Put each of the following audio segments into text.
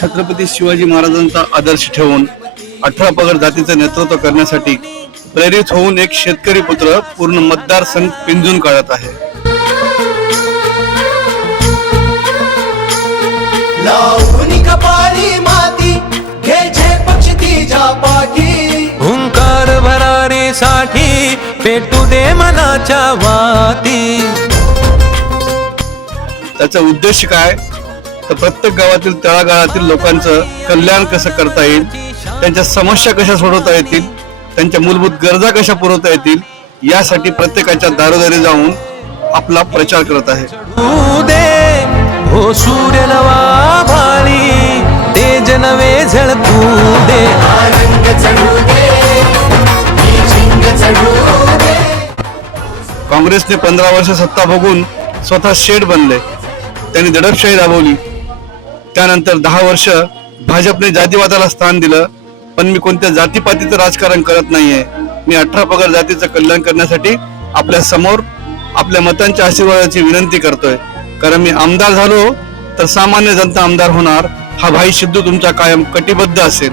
छत्रपती शिवाजी महाराजांचा आदर्श ठेवून अठरा पगड जातीचं नेतृत्व करण्यासाठी प्रेरित होऊन एक शेतकरी पुत्र पूर्ण मतदारसंघ पिंजून काढत आहे. हुंकार भरारीसाठी पेटू दे मनाच्या वाती. त्याचा उद्देश काय? तर प्रत्येक गावातील तळागाळातील लोकांचं कल्याण कसं करता येईल त्यांच्या समस्या कशा सोडवता येतील त्यांच्या मूलभूत गरजा कशा पुरवता येतील यासाठी प्रत्येकाच्या दारोदारी जाऊन आपला प्रचार करत आहे. हो सूर्य नवा भाळी तेज नवे झळकू दे. रंग चढू दे झिंग चढू दे काँग्रेसने पंधरा वर्ष सत्ता बघून स्वतः शेड बनले. त्यांनी दडपशाही राबवली. त्यानंतर दहा वर्ष भाजपने जातीवादाला स्थान दिलं पण मी कोणत्या जातीपातीचं राजकारण करत नाहीये. मी अठरा पगार जातीचं कल्याण करण्यासाठी आपल्यासमोर आपल्या मतांच्या आशीर्वादाची विनंती करतोय. कारण मी आमदार झालो तर सामान्य जनता आमदार होणार हा भाई सिद्धू तुमचा कायम कटिबद्ध असेल.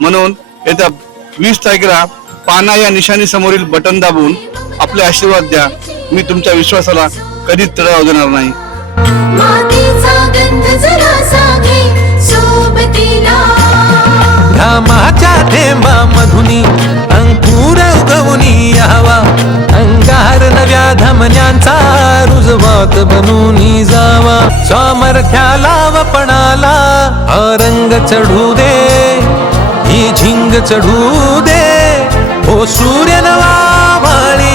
म्हणून येत्या वीस तारखेला पाना या निशाणी समोरील बटन दाबून आपले आशीर्वाद द्या. मी तुमच्या विश्वासाला कधीच तडा देणार नाही. घामाच्या थेंबा मधुनी अंकुर उगवनी यावा. अंगार नव्या धमन्यांचा रुजवात बनून जावा. सामर्थ्याला वपणाला हा रंग चढू दे ही झिंग चढू दे. ಸೂರ್ಯನವಾವಳಿ